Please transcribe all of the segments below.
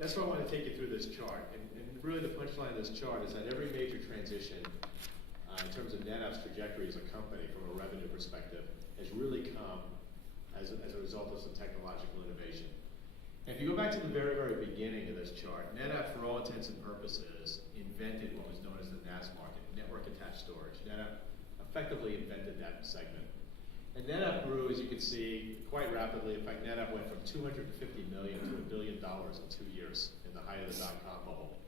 that's why I want to take you through this chart. And really the punchline of this chart is that every major transition in terms of Netapp's trajectory as a company from a revenue perspective has really come as a result of some technological innovation. And if you go back to the very, very beginning of this chart, Netapp, for all intents and purposes, invented what was known as the NAS market, network attached storage. Netapp effectively invented that segment. And Netapp grew, as you can see, quite rapidly. In fact, Netapp went from $250 million to $1 billion in 2 years in the height of the dot-com bubble.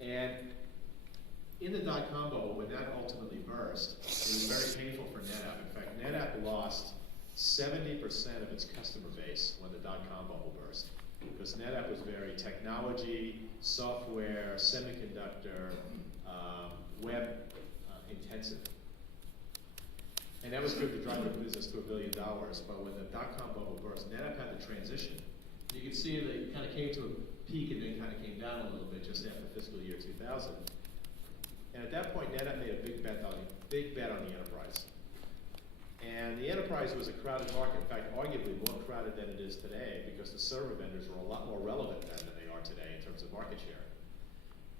And in the dot-com bubble, when that ultimately burst, it was very painful for Netapp. In fact, Netapp lost 70% of its customer base when the dot-com bubble burst, because Netapp was very technology, software, semiconductor, web intensive. And that was good to drive the business to $1 billion. But when the dot-com bubble burst, Netapp had to transition. You can see that it kind of came to a peak and then kind of came down a little bit just after fiscal year 2000. And at that point, Netapp made a big bet on the enterprise. And the enterprise was a crowded market. In fact, arguably more crowded than it is today, because the server vendors were a lot more relevant then than they are today in terms of market share.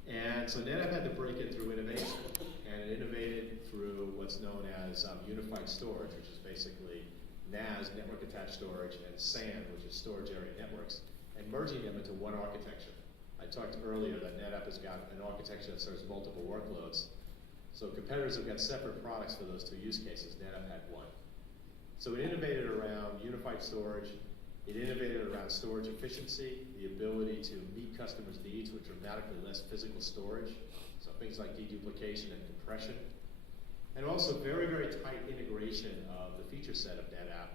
And so Netapp had to break in through innovation, and it innovated through what's known as unified storage, which is basically NAS, network attached storage, and SAN, which is storage area networks, and merging them into one architecture. I talked earlier that Netapp has got an architecture that serves multiple workloads. So competitors have got separate products for those two use cases. Netapp had one. So it innovated around unified storage. It innovated around storage efficiency, the ability to meet customers' needs with dramatically less physical storage, so things like deduplication and compression. And also very, very tight integration of the feature set of Netapp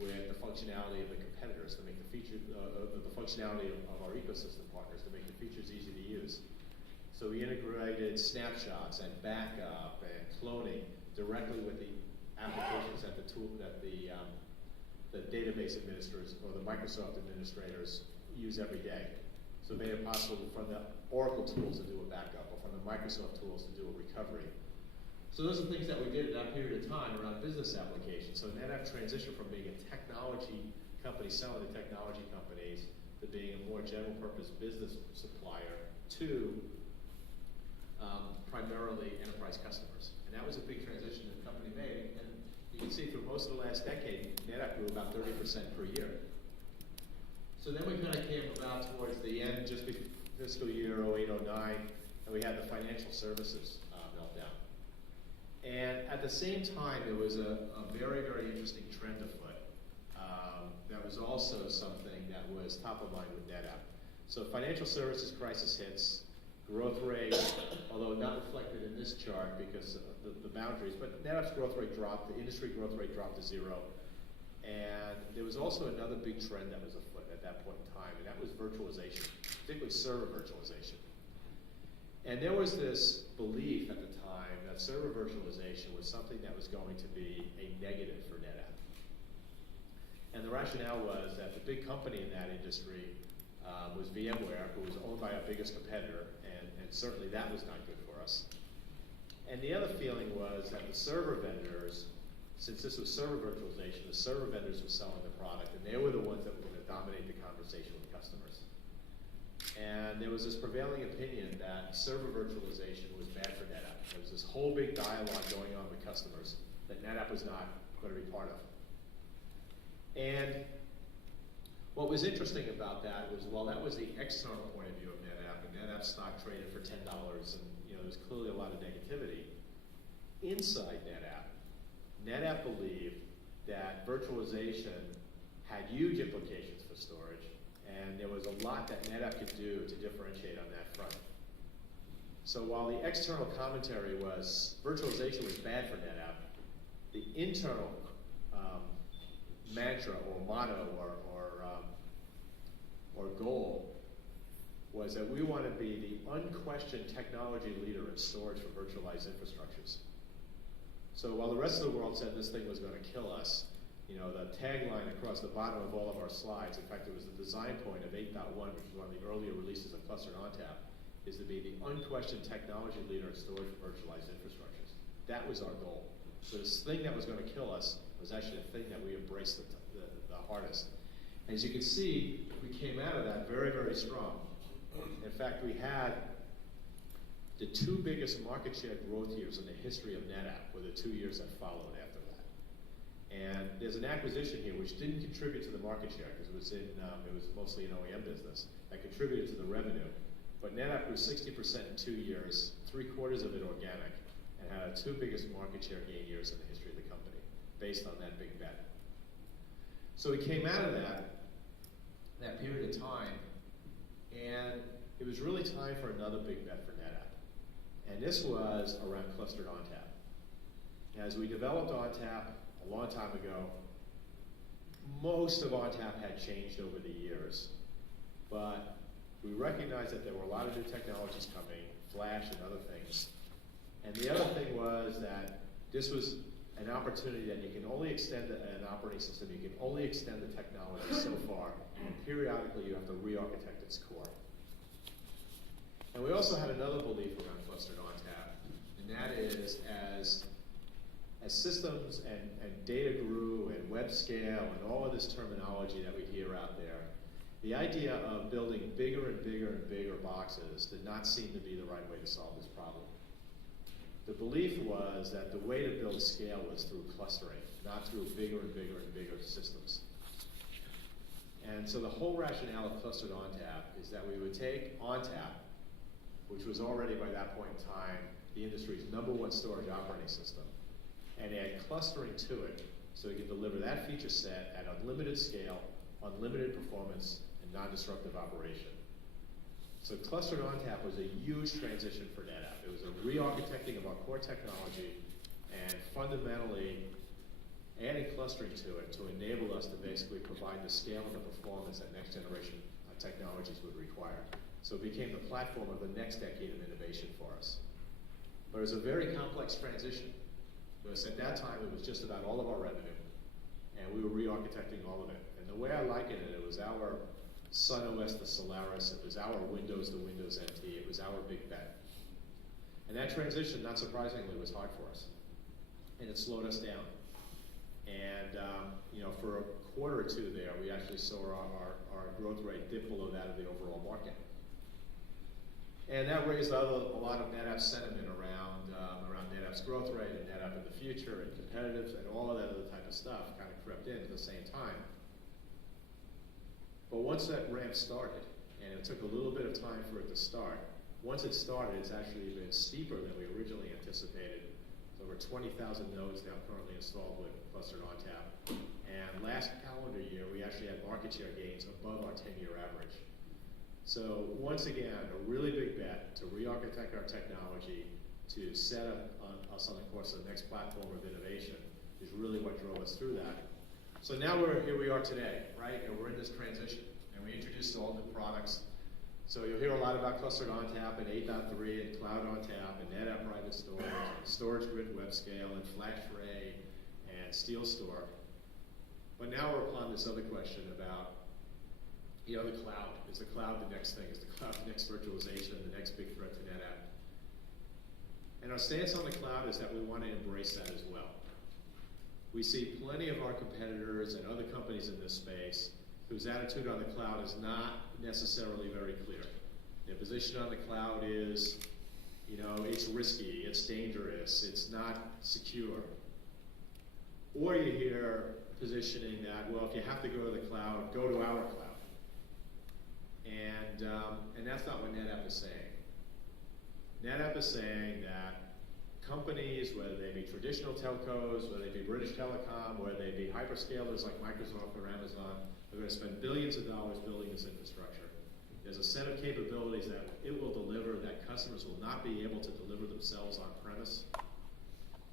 with the functionality of the competitors to make the functionality of our ecosystem partners to make the features easy to use. So we integrated snapshots and backup and cloning directly with the applications that the database administrators or the Microsoft administrators use every day. So it made it possible from the Oracle tools to do a backup or from the Microsoft tools to do a recovery. So those are things that we did at that period of time around business applications. So Netapp transitioned from being a technology company selling to technology companies to being a more general purpose business supplier to primarily enterprise customers. And that was a big transition the company made. And you can see through most of the last decade, Netapp grew about 30% per year. So then we kind of came about towards the end, just before fiscal year 08, 09, and we had the financial services meltdown. And at the same time, there was a very, very interesting trend afoot. That was also something that was top of mind with Netapp. So financial services crisis hits, growth rate, although not reflected in this chart because of the boundaries, but Netapp's growth rate dropped, the industry growth rate dropped to 0. And there was also another big trend that was afoot at that point in time, and that was virtualization, particularly server virtualization. And there was this belief at the time that server virtualization was something that was going to be a negative for Netapp. And the rationale was that the big company in that industry was VMware, who was owned by our biggest competitor, and certainly that was not good for us. And the other feeling was that the server vendors, since this was server virtualization, the server vendors were selling the product, and they were the ones that were going to dominate the conversation with customers. And there was this prevailing opinion that server virtualization was bad for Netapp. There was this whole big dialogue going on with customers that Netapp was not going to be part of. And what was interesting about that was, while that was the external point of view of Netapp, and Netapp stock traded for $10, and there was clearly a lot of negativity, inside Netapp believed that virtualization had huge implications for storage, and there was a lot that Netapp could do to differentiate on that front. So while the external commentary was virtualization was bad for Netapp, the internal mantra or motto or goal was that we want to be the unquestioned technology leader in storage for virtualized infrastructures. So while the rest of the world said this thing was going to kill us, the tagline across the bottom of all of our slides, in fact it was the design point of 8.1, which was one of the earlier releases of Clustered ONTAP, is to be the unquestioned technology leader in storage for virtualized infrastructures. That was our goal. So this thing that was going to kill us was actually the thing that we embraced the hardest. As you can see, we came out of that very, very strong. In fact, we had the 2 biggest market share growth years in the history of Netapp were the 2 years that followed after that. And there's an acquisition here which didn't contribute to the market share because it was mostly an OEM business that contributed to the revenue. But Netapp grew 60% in 2 years, 3/4 of it organic, and had the 2 biggest market share gain years in the history of the company based on that big bet. So we came out of that period of time, and it was really time for another big bet for Netapp. And this was around clustered ONTAP. As we developed ONTAP a long time ago, most of ONTAP had changed over the years, but we recognized that there were a lot of new technologies coming, flash and other things. And the other thing was that this was an opportunity that you can only extend an operating system, you can only extend the technology so far, and periodically you have to re-architect its core. And we also had another belief around clustered ONTAP, and that is as systems and data grew and web scale and all of this terminology that we hear out there, the idea of building bigger and bigger and bigger boxes did not seem to be the right way to solve this problem. The belief was that the way to build scale was through clustering, not through bigger and bigger and bigger systems. And so the whole rationale of clustered ONTAP is that we would take ONTAP, which was already by that point in time the industry's #1 storage operating system, and add clustering to it so we can deliver that feature set at unlimited scale, unlimited performance, and non-disruptive operation. So clustered ONTAP was a huge transition for Netapp. It was a re-architecting of our core technology and fundamentally adding clustering to it to enable us to basically provide the scale and the performance that next generation technologies would require. So it became the platform of the next decade of innovation for us. But it was a very complex transition. Because at that time, it was just about all of our revenue, and we were re-architecting all of it. And the way I liken it, it was our Sun OS to Solaris, it was our Windows to Windows NT, it was our big bet. And that transition, not surprisingly, was hard for us. And it slowed us down. And for a quarter or two there, we actually saw our growth rate dip below that of the overall market. And that raised a lot of Netapp sentiment around Netapp's growth rate and Netapp in the future and competitive and all of that other type of stuff kind of crept in at the same time. But once that ramp started, and it took a little bit of time for it to start, once it started, it's actually been steeper than we originally anticipated. It's over 20,000 nodes now currently installed with clustered ONTAP. And last calendar year, we actually had market share gains above our 10-year average. So once again, a really big bet to re-architect our technology, to set us on the course of the next platform of innovation is really what drove us through that. So now here we are today, right? And we're in this transition, and we introduced all new products. So you'll hear a lot about clustered ONTAP and 8.3 and cloud ONTAP and Netapp private storage, storage grid web scale and flash array and steel store. But now we're upon this other question about the cloud. Is the cloud the next thing? Is the cloud the next virtualization and the next big threat to Netapp? And our stance on the cloud is that we want to embrace that as well. We see plenty of our competitors and other companies in this space whose attitude on the cloud is not necessarily very clear. Their position on the cloud is, it's risky, it's dangerous, it's not secure. Or you hear positioning that, well, if you have to go to the cloud, go to our cloud. And that's not what Netapp is saying. Netapp is saying that companies, whether they be traditional telcos, whether they be British Telecom, whether they be hyperscalers like Microsoft or Amazon, are going to spend billions of dollars building this infrastructure. There's a set of capabilities that it will deliver that customers will not be able to deliver themselves on premise.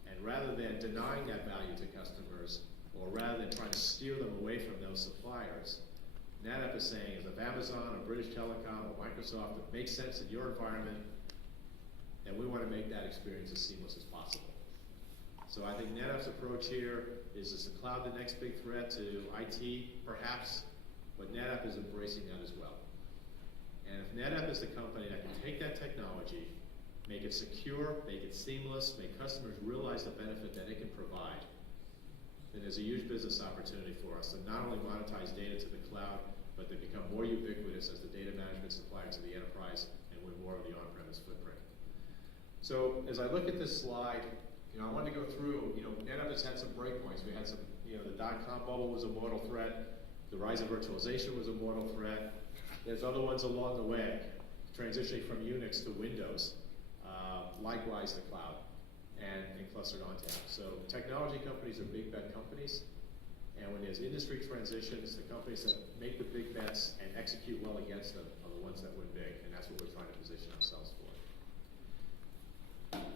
And rather than denying that value to customers, or rather than trying to steer them away from those suppliers, Netapp is saying is if Amazon or British Telecom or Microsoft, it makes sense in your environment, and we want to make that experience as seamless as possible. So I think Netapp's approach here is the cloud the next big threat to IT, perhaps, but Netapp is embracing that as well. And if Netapp is the company that can take that technology, make it secure, make it seamless, make customers realize the benefit that it can provide, then there's a huge business opportunity for us to not only monetize data to the cloud, but they become more ubiquitous as the data management supplier to the enterprise and win more of the on-premise footprint. So as I look at this slide, I wanted to go through, Netapp has had some breakpoints. We had some, the dot-com bubble was a mortal threat. The rise of virtualization was a mortal threat. There's other ones along the way, transitioning from Unix to Windows, likewise the cloud, and clustered on tap. So technology companies are big bet companies, and when there's industry transitions, the companies that make the big bets and execute well against them are the ones that win big, and that's what we're trying to position ourselves for.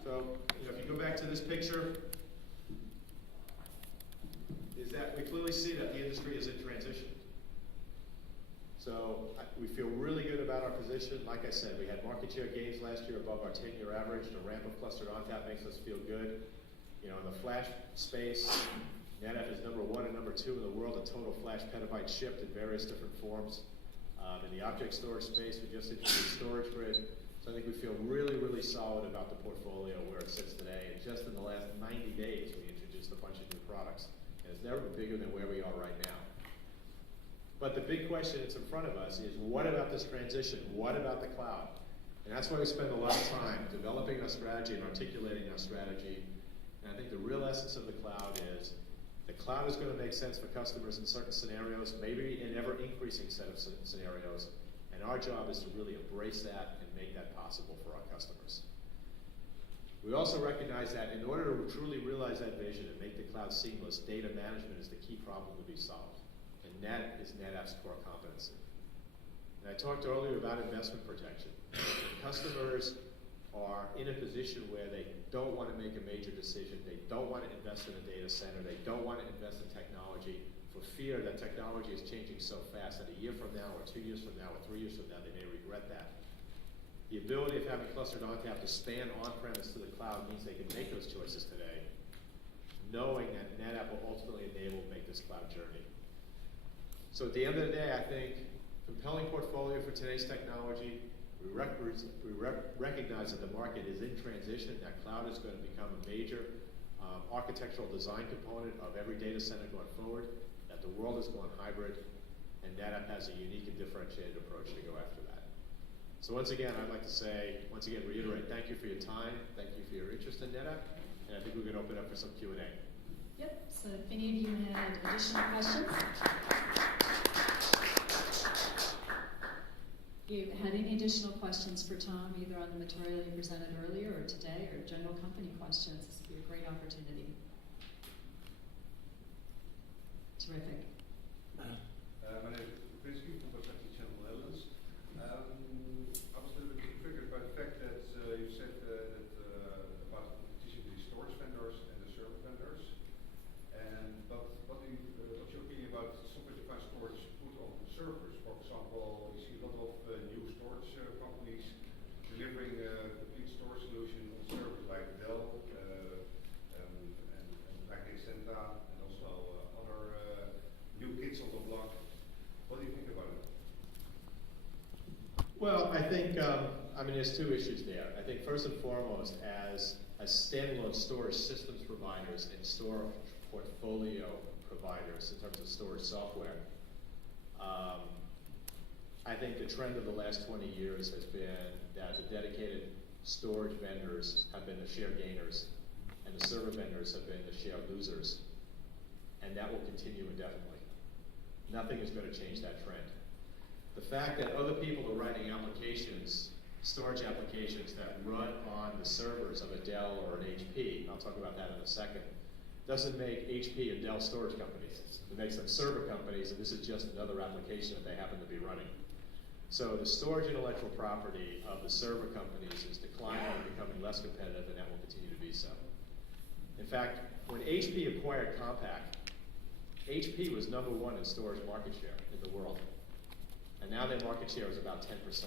So, if you go back to this picture, is that we clearly see that the industry is in transition. So we feel really good about our position. Like I said, we had market share gains last year above our 10-year average. The ramp of clustered ONTAP makes us feel good. In the flash space, Netapp is number 1 and number 2 in the world in total flash petabytes shipped in various different forms. In the object storage space, we just introduced Storage Grid. So I think we feel really, really solid about the portfolio where it sits today. And just in the last 90 days, we introduced a bunch of new products. And it's never been bigger than where we are right now. But the big question that's in front of us is, what about this transition? What about the cloud? And that's why we spend a lot of time developing our strategy and articulating our strategy. And I think the real essence of the cloud is, the cloud is going to make sense for customers in certain scenarios, maybe an ever-increasing set of scenarios. And our job is to really embrace that and make that possible for our customers. We also recognize that in order to truly realize that vision and make the cloud seamless, data management is the key problem to be solved. And that is Netapp's core competency. And I talked earlier about investment protection. Customers are in a position where they don't want to make a major decision. They don't want to invest in a data center. They don't want to invest in technology for fear that technology is changing so fast that a year from now, or 2 years from now, or 3 years from now, they may regret that. The ability of having clustered ONTAP to span on-premise to the cloud means they can make those choices today, knowing that Netapp will ultimately enable to make this cloud journey. So at the end of the day, I think compelling portfolio for today's technology. We recognize that the market is in transition, that cloud is going to become a major architectural design component of every data center going forward, that the world is going hybrid, and Netapp has a unique and differentiated approach to go after that. So once again, I'd like to reiterate, thank you for your time, thank you for your interest in Netapp, and I think we're going to open up for some Q&A. Yep, so if any of you had additional questions, if you had any additional questions for Tom, either on the material you presented earlier or today, or general company questions, this would be a great opportunity. Terrific. My name is Krinsky from Strategie Channel Netherlands. I was a little bit triggered by the fact that you said that about the competition between storage vendors and the server vendors. But what's your opinion about software-defined storage put on servers? For example, we see a lot of new storage companies delivering a complete storage solution on servers like Dell and like Exenta, and also other new kids on the block. What do you think about it? Well, I think, there's two issues there. I think first and foremost, as standalone storage systems providers and storage portfolio providers in terms of storage software, I think the trend of the last 20 years has been that the dedicated storage vendors have been the share gainers, and the server vendors have been the share losers, and that will continue indefinitely. Nothing is going to change that trend. The fact that other people are writing applications, storage applications that run on the servers of a Dell or an HP, I'll talk about that in a second, doesn't make HP and Dell storage companies. It makes them server companies, and this is just another application that they happen to be running. So the storage intellectual property of the server companies is declining and becoming less competitive, and that will continue to be so. In fact, when HP acquired Compaq, HP was number 1 in storage market share in the world. And now their market share is about 10%.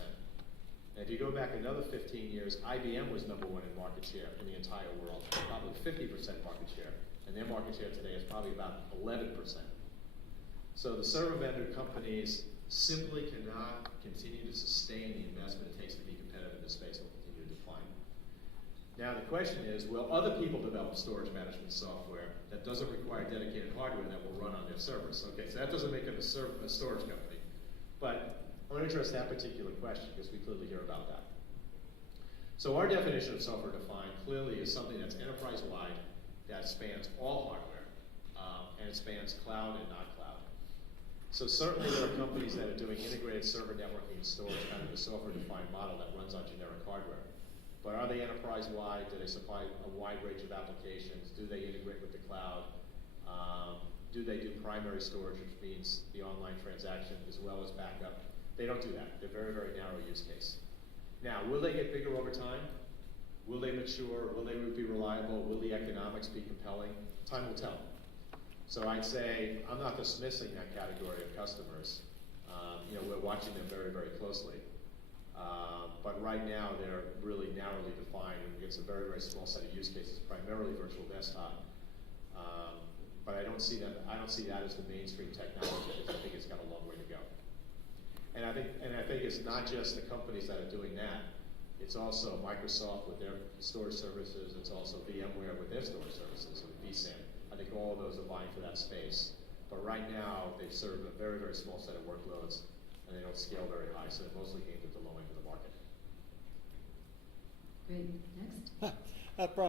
And if you go back another 15 years, IBM was number 1 in market share in the entire world, probably 50% market share. And their market share today is probably about 11%. So the server vendor companies simply cannot continue to sustain the investment it takes to be competitive in this space and will continue to decline. Now the question is, will other people develop storage management software that doesn't require dedicated hardware that will run on their servers? Okay, so that doesn't make it a storage company. But I want to address that particular question because we clearly hear about that. So our definition of software defined clearly is something that's enterprise-wide, that spans all hardware, and it spans cloud and not cloud. So certainly there are companies that are doing integrated server networking and storage, kind of a software-defined model that runs on generic hardware. But are they enterprise-wide? Do they supply a wide range of applications? Do they integrate with the cloud? Do they do primary storage, which means the online transaction as well as backup? They don't do that. They're very, very narrow use case. Now, will they get bigger over time? Will they mature? Will they be reliable? Will the economics be compelling? Time will tell. So I'd say I'm not dismissing that category of customers. We're watching them very, very closely. But right now, they're really narrowly defined, and it's a very, very small set of use cases, primarily virtual desktop. But I don't see that as the mainstream technology, because I think it's got a long way to go. And I think it's not just the companies that are doing that. It's also Microsoft with their storage services. It's also VMware with their storage services, with vSAN. I think all of those are vying for that space. But right now, they serve a very, very small set of workloads, and they don't scale very high, so they're mostly aimed at the low end of the market. Great. Next. Brian,